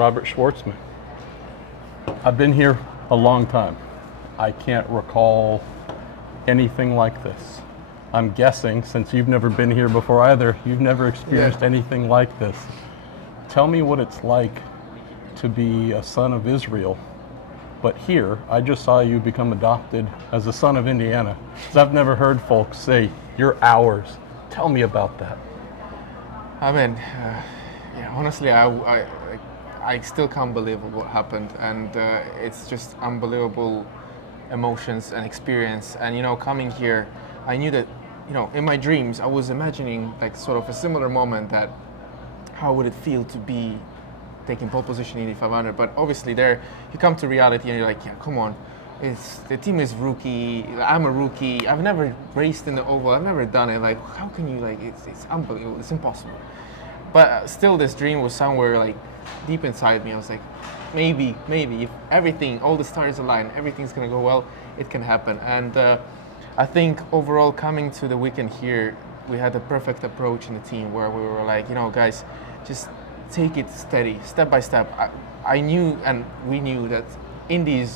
Robert Shwartzman. I've been here a long time. I can't recall anything like this. I'm guessing, since you've never been here before either, you've never experienced anything like this. Tell me what it's like to be a son of Israel, but here, I just saw you become adopted as a son of Indiana. 'Cause I've never heard folks say, "You're ours." Tell me about that. I mean, honestly, I still can't believe what happened, and it's just unbelievable emotions and experience. And coming here, I knew that, in my dreams, I was imagining like sort of a similar moment, that how would it feel to be taking pole position in Indy 500. But obviously, there you come to reality, and you're like, yeah, come on. The team is rookie. I'm a rookie. I've never raced in the oval. I've never done it. Like, how can you it's unbelievable. It's impossible. But still, this dream was somewhere like deep inside me. I was like, maybe if everything, all the stars align, everything's gonna go well, it can happen. And I think overall, coming to the weekend here, we had a perfect approach in the team where we were like, guys, just take it steady, step by step. I knew, and we knew that Indy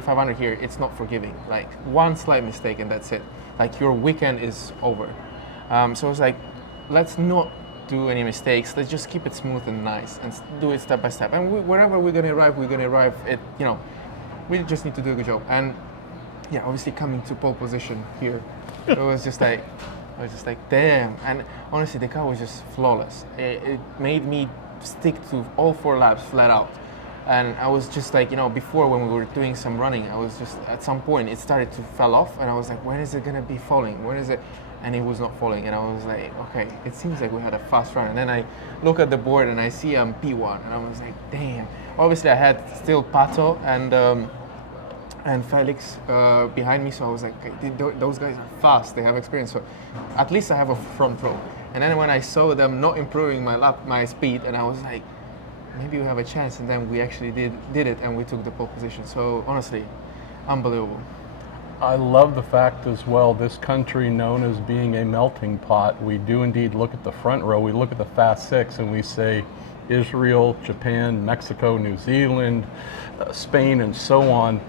500 here, it's not forgiving. Like one slight mistake and that's it. Like your weekend is over. So I was like, let's not do any mistakes. Let's just keep it smooth and nice and do it step by step. And wherever we're gonna arrive. It, we just need to do a good job. And yeah, obviously coming to pole position here, it was just like, damn. And honestly, the car was just flawless. It made me stick to all 4 laps flat out. And I was just like, before when we were doing some running, I was just, at some point, it started to fall off. And I was like, when is it going to be falling? When is it? And it was not falling. And I was like, okay, it seems like we had a fast run. And then I look at the board and I see I'm P1. And I was like, damn. Obviously, I had still Pato and Felix behind me. So I was like, okay, those guys are fast. They have experience. So at least I have a front row. And then when I saw them not improving my speed, and I was like, maybe we have a chance. And then we actually did it, and we took the pole position. So honestly, unbelievable. I love the fact as well, this country known as being a melting pot, we do indeed look at the front row, we look at the Fast Six, and we say Israel, Japan, Mexico, New Zealand, Spain, and so on.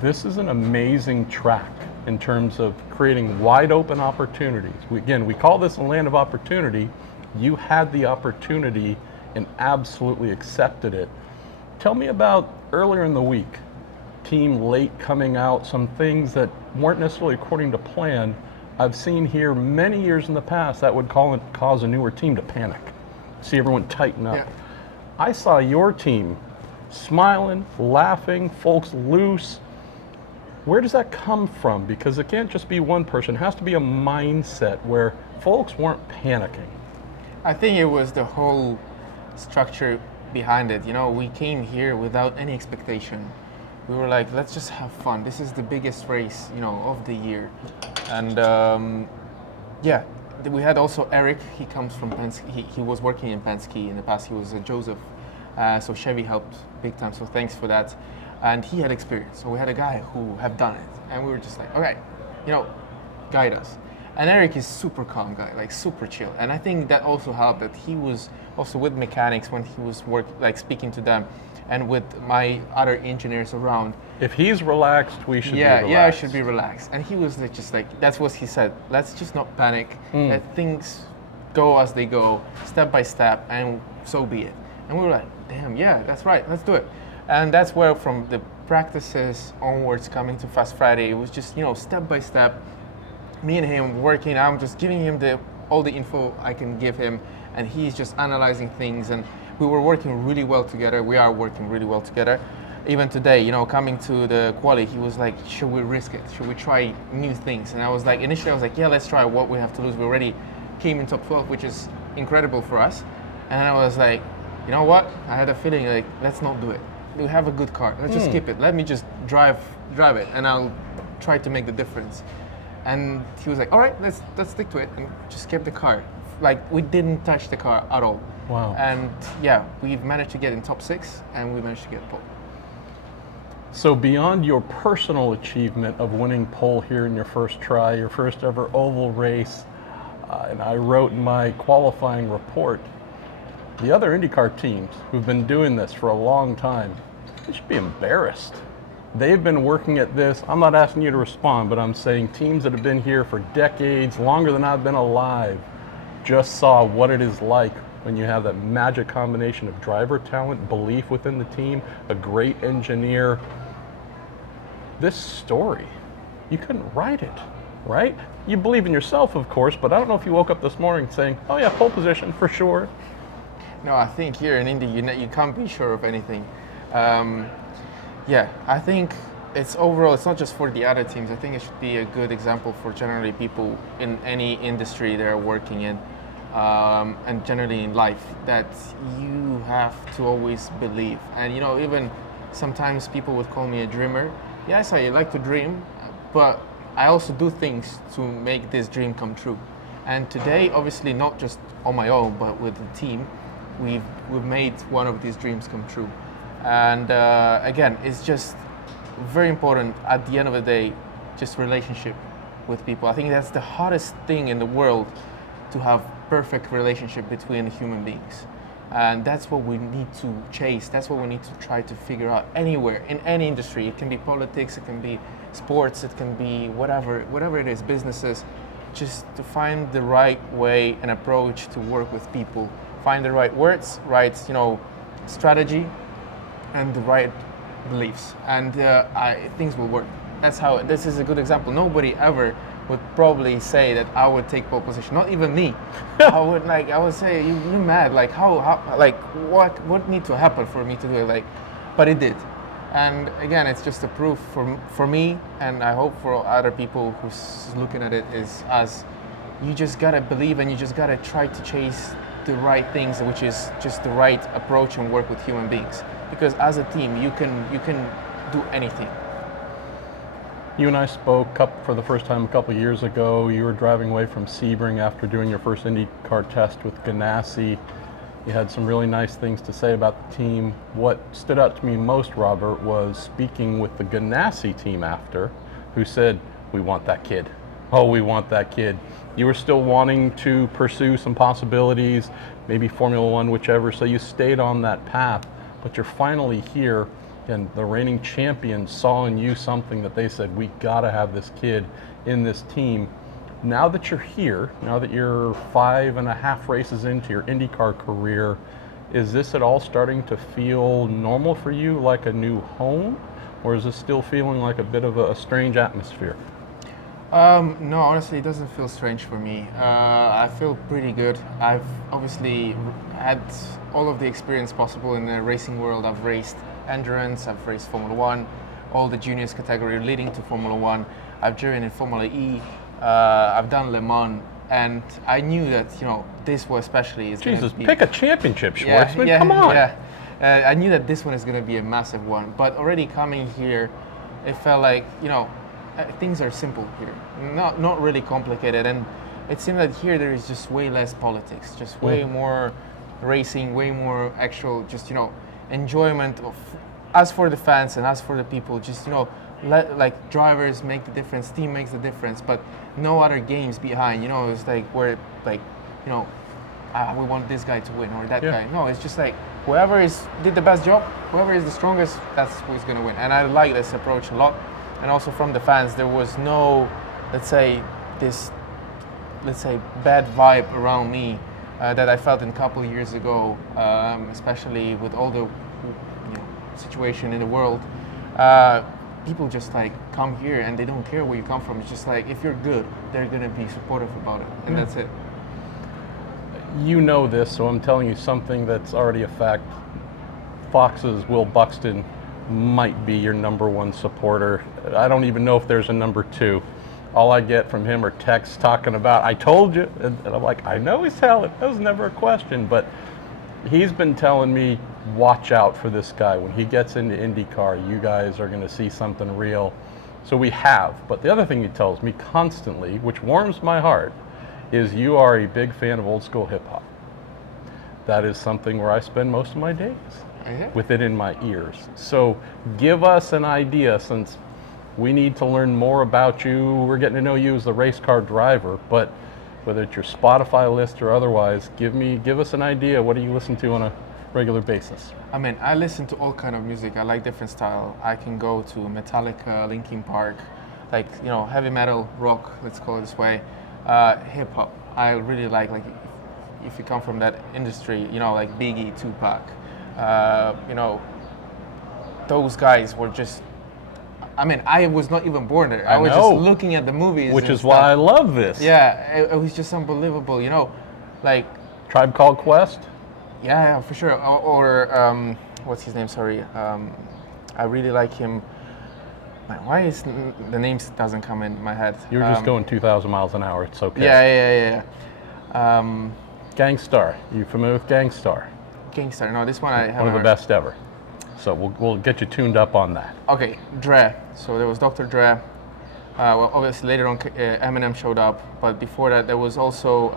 This is an amazing track in terms of creating wide open opportunities. We call this a land of opportunity. You had the opportunity and absolutely accepted it. Tell me about earlier in the week, team late coming out, some things that weren't necessarily according to plan. I've seen here many years in the past that would cause a newer team to panic, see everyone tighten up. Yeah. I saw your team smiling, laughing, folks loose. Where does that come from? Because it can't just be one person. It has to be a mindset where folks weren't panicking. I think it was the whole structure behind it. We came here without any expectation. We were like, let's just have fun. This is the biggest race, of the year. And we had also Eric. He comes from Penske. He was working in Penske in the past. He was a Joseph. So Chevy helped big time. So thanks for that. And he had experience. So we had a guy who had done it. And we were just like, okay, guide us. And Eric is super calm guy, like super chill. And I think that also helped that he was also with mechanics when he was speaking to them, and with my other engineers around. If he's relaxed, we should be relaxed. Yeah, I should be relaxed. And he was just like, that's what he said. Let's just not panic. Let things go as they go, step by step, and so be it. And we were like, damn, yeah, that's right, let's do it. And that's where from the practices onwards, coming to Fast Friday, it was just, step by step, me and him working. I'm just giving him all the info I can give him, and he's just analyzing things. And we were working really well together. We are working really well together. Even today, coming to the quali, he was like, should we risk it? Should we try new things? And I was like, initially I was like, yeah, let's try. What we have to lose? We already came in top 12, which is incredible for us. And I was like, you know what? I had a feeling like, let's not do it. We have a good car. Let's just keep it. Let me just drive it, and I'll try to make the difference. And he was like, all right, let's stick to it, and just kept the car. Like, we didn't touch the car at all. Wow. And yeah, we've managed to get in top 6, and we managed to get pole. So beyond your personal achievement of winning pole here in your first try, your first ever oval race, and I wrote in my qualifying report, the other IndyCar teams who've been doing this for a long time, they should be embarrassed. They've been working at this. I'm not asking you to respond, but I'm saying teams that have been here for decades, longer than I've been alive, just saw what it is like when you have that magic combination of driver talent, belief within the team, a great engineer. This story, you couldn't write it, right? You believe in yourself, of course, but I don't know if you woke up this morning saying, oh yeah, pole position for sure. No, I think here in Indy, you can't be sure of anything. Yeah, I think it's overall, it's not just for the other teams. I think it should be a good example for generally people in any industry they're working in, and generally in life, that you have to always believe. And even sometimes people would call me a dreamer. Yes, I like to dream, but I also do things to make this dream come true. And today, obviously not just on my own, but with the team, we've made one of these dreams come true. And again, it's just very important at the end of the day, just relationship with people. I think that's the hardest thing in the world, to have perfect relationship between human beings. And that's what we need to chase. That's what we need to try to figure out anywhere, in any industry. It can be politics, it can be sports, it can be whatever it is, businesses. Just to find the right way and approach to work with people. Find the right words, right, strategy, and the right beliefs, and things will work. That's how. This is a good example. Nobody ever would probably say that I would take pole position. Not even me. I would say you're mad. Like how what need to happen for me to do it? But it did. And again, it's just a proof for me, and I hope for other people who's looking at it, is as you just gotta believe, and you just gotta try to chase the right things, which is just the right approach and work with human beings. Because as a team, you can do anything. You and I spoke for the first time a couple of years ago. You were driving away from Sebring after doing your first IndyCar test with Ganassi. You had some really nice things to say about the team. What stood out to me most, Robert, was speaking with the Ganassi team after, who said, we want that kid. Oh, we want that kid. You were still wanting to pursue some possibilities, maybe Formula One, whichever, so you stayed on that path, but you're finally here, and the reigning champion saw in you something that they said, we gotta have this kid in this team. Now that you're here, now that you're 5.5 races into your IndyCar career, is this at all starting to feel normal for you, like a new home? Or is this still feeling like a bit of a strange atmosphere? No, honestly, it doesn't feel strange for me. I feel pretty good. I've obviously had all of the experience possible in the racing world. I've raced endurance, I've raced Formula One, all the juniors category leading to Formula One. I've driven in Formula E. I've done Le Mans, and I knew that this one especially is. Jesus, be, pick a championship, Shwartzman. Come on. Yeah, I knew that this one is going to be a massive one. But already coming here, it felt like things are simple here, not really complicated, and it seemed that here there is just way less politics, just way more racing, way more actual, just enjoyment of. As for the fans and as for the people, just let drivers make the difference, team makes the difference, but no other games behind. It's like where we want this guy to win or that guy. No, it's just like whoever did the best job, whoever is the strongest, that's who's going to win. And I like this approach a lot. And also from the fans, there was no, let's say bad vibe around me that I felt a couple of years ago, especially with all the situation in the world. People just come here and they don't care where you come from. It's just if you're good, they're gonna be supportive about it, and that's it. You know this, so I'm telling you something that's already a fact. Fox's Will Buxton might be your #1 supporter. I don't even know if there's a #2. All I get from him are texts talking about, I told you, and I'm like, I know he's telling, that was never a question, but he's been telling me, watch out for this guy. When he gets into IndyCar, you guys are going to see something real. So we have. But the other thing he tells me constantly, which warms my heart, is you are a big fan of old school hip hop. That is something where I spend most of my days, with it in my ears. So give us an idea, since we need to learn more about you. We're getting to know you as the race car driver, but whether it's your Spotify list or otherwise. Give us an idea. What do you listen to on a regular basis? I mean, I listen to all kind of music. I like different style. I can go to Metallica, Linkin Park, like, you know, heavy metal, rock, let's call it this way, hip hop. I really like if you come from that industry, you know, like Biggie, Tupac, you know, those guys were just, I mean, I was not even born there. I was know. just looking at the movies. Which and is stuff. why I love this. Yeah, it was just unbelievable, you know, like, Tribe Called Quest? yeah, for sure. Or what's his name? Sorry, I really like him. Man, why is the names doesn't come in my head? You're just going 2,000 miles an hour. It's okay. Yeah. Gangstar. You familiar with Gangstar? Gangstar. No, this one I haven't One of the heard. best ever. So we'll get you tuned up on that. Okay, Dre. So there was Dr. Dre. Well, obviously later on Eminem showed up, but before that there was also.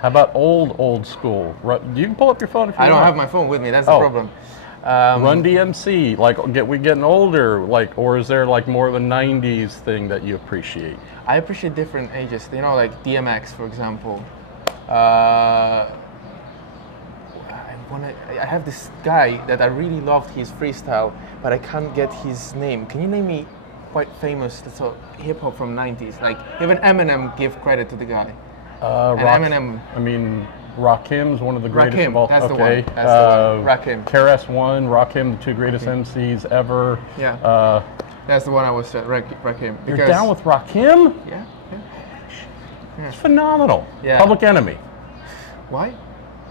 How about old school? You can pull up your phone if you want. I don't have my phone with me. That's the problem. Run DMC. Like, we getting older? Like, or is there like more of a '90s thing that you appreciate? I appreciate different ages. You know, like DMX, for example. I have this guy that I really loved his freestyle, but I can't get his name. Can you name me quite famous hip hop from '90s? Like even Eminem give credit to the guy. Eminem. I mean, Rakim's one of the greatest Rakim, of all. that's the okay. one. That's the one. Rakim. KRS-One, Rakim, the two greatest MCs ever. Yeah. That's the one I was Rakim. You're down with Rakim? Yeah. It's phenomenal. Yeah. Public Enemy. Why?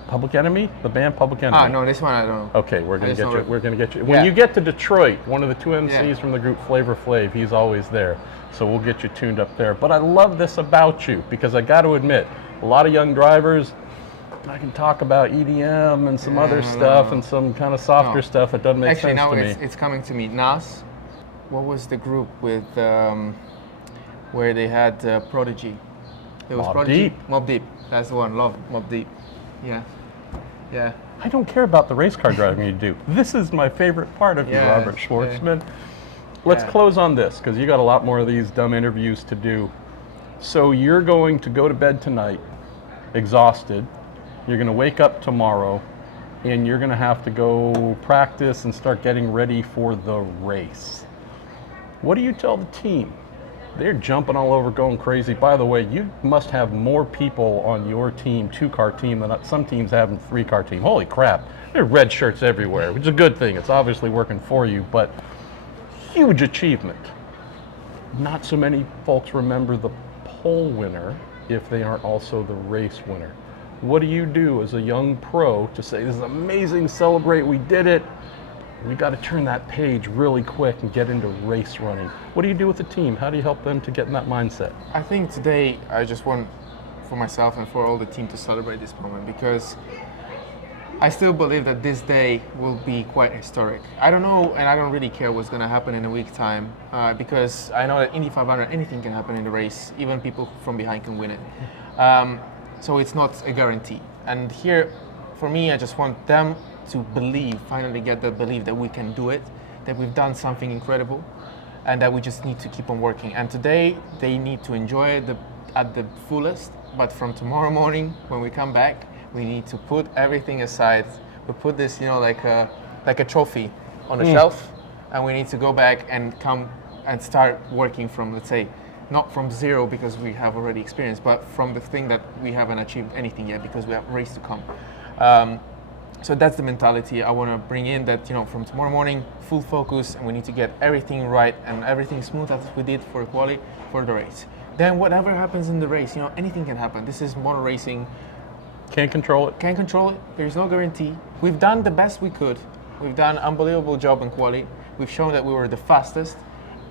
Public Enemy? The band Public Enemy. No, this one I don't know. Okay, we're gonna get you. We're gonna get you. Yeah. When you get to Detroit, one of the two MCs Yeah. from the group Flavor Flav, he's always there. So we'll get you tuned up there. But I love this about you because I got to admit, a lot of young drivers, I can talk about EDM and some other stuff and some kind of softer stuff that doesn't make sense to me. Actually, now it's coming to me. Nas. What was the group with where they had Prodigy? It was Mobb Prodigy. Deep. Mobb Deep. That's the one. Love Mobb Deep. Yeah. I don't care about the race car driving you do. This is my favorite part of you, Yeah, Robert Shwartzman. Let's Yeah. close on this because you got a lot more of these dumb interviews to do. So you're going to go to bed tonight, exhausted. You're going to wake up tomorrow, and you're going to have to go practice and start getting ready for the race. What do you tell the team? They're jumping all over, going crazy. By the way, you must have more people on your team, 2-car team, than some teams have in 3-car team. Holy crap, there are red shirts everywhere, which is a good thing. It's obviously working for you, but huge achievement. Not so many folks remember the pole winner if they aren't also the race winner. What do you do as a young pro to say, this is amazing, celebrate, we did it? We got to turn that page really quick and get into race running. What do you do with the team? How do you help them to get in that mindset? I think today I just want for myself and for all the team to celebrate this moment because I still believe that this day will be quite historic. I don't know, and I don't really care what's going to happen in a week's time because I know that Indy 500, anything can happen in the race. Even people from behind can win it. So it's not a guarantee. And here, for me, I just want them to believe, finally get the belief that we can do it, that we've done something incredible, and that we just need to keep on working. And today, they need to enjoy it at the fullest, but from tomorrow morning, when we come back, we need to put everything aside. We put this, like a trophy on the shelf, and we need to go back and come and start working from, let's say, not from zero because we have already experienced, but from the thing that we haven't achieved anything yet because we have a race to come. So that's the mentality I want to bring in, that from tomorrow morning, full focus, and we need to get everything right and everything smooth as we did for quali for the race. Then whatever happens in the race, anything can happen. This is motor racing. Can't control it. Can't control it. There's no guarantee. We've done the best we could. We've done an unbelievable job in quali. We've shown that we were the fastest.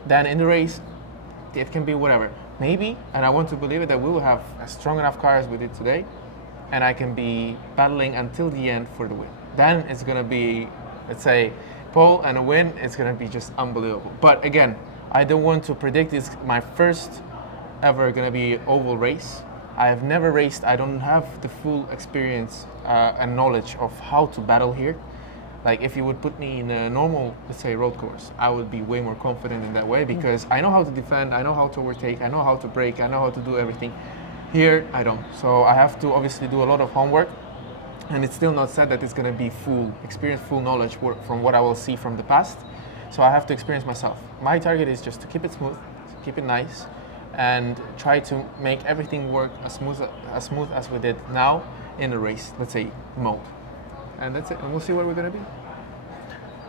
Then in the race, it can be whatever. Maybe, and I want to believe it, that we will have a strong enough car as we did today, and I can be battling until the end for the win. Then it's going to be, let's say, pole and a win. It's going to be just unbelievable. But again, I don't want to predict. It's my first ever going to be oval race. I have never raced. I don't have the full experience and knowledge of how to battle here. Like if you would put me in a normal, let's say, road course, I would be way more confident in that way because I know how to defend, I know how to overtake, I know how to brake, I know how to do everything. Here, I don't. So I have to obviously do a lot of homework, and it's still not said that it's going to be full experience, full knowledge from what I will see from the past. So I have to experience myself. My target is just to keep it smooth, keep it nice, and try to make everything work as smooth as we did now in a race, let's say mode. And that's it, and we'll see where we're going to be.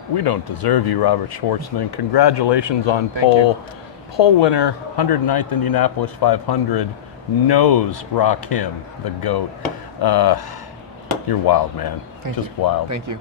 We don't deserve you, Robert Shwartzman. Congratulations on Thank pole. Pole winner, 109th Indianapolis 500. Knows Rakim, the GOAT. You're wild, man. Thank Just you. wild. Thank you.